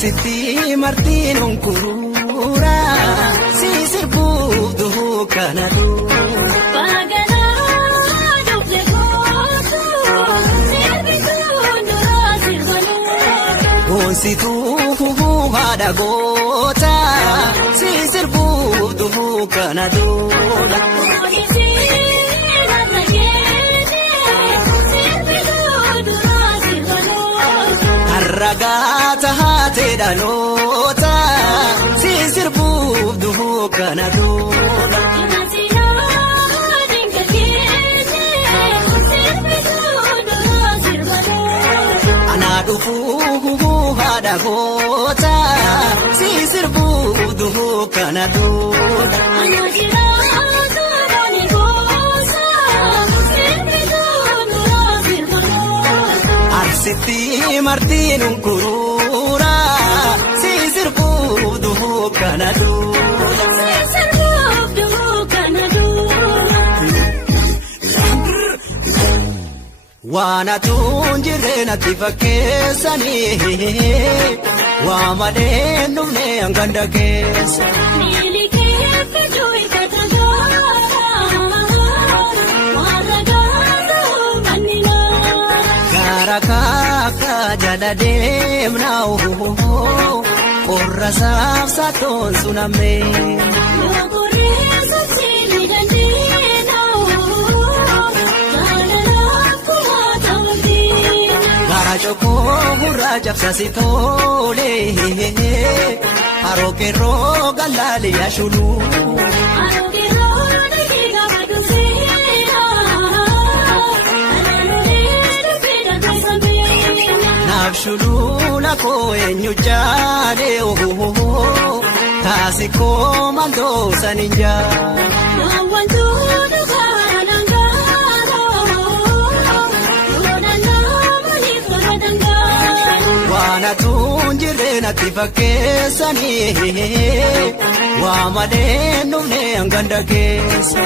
Sitti martiin onkuruura si sirbuuf duhuu kana duura. Baganaa dublee kootu sirbituun dura sirbanuu. Goonsituuf haadha goota si sirbuuf duhuu kana duura. Ragata haate dhaloota si sirbuuf duhuu kana duudha. Anaa dhufuu haadha goota si sirbuuf duhuu kana duudha. Sitti martiin onkuruura si sirbuuf duhuu kana duudha. Waan atuun jirree natti fakkeessanii waa malee dhufnee hanganda keessa. Kaaka jala deemnaa qorra saafsatoon sunamee. Gara chokoo gurraa cabsasi toolee haroo keeroo galaalee yaashuluu. Naafshulula koo eenyu jaalee taasi koo mandoo saninjaa. Waan atuun jirree natti fakkeessanii waa malee dhufnee hanganda keessa.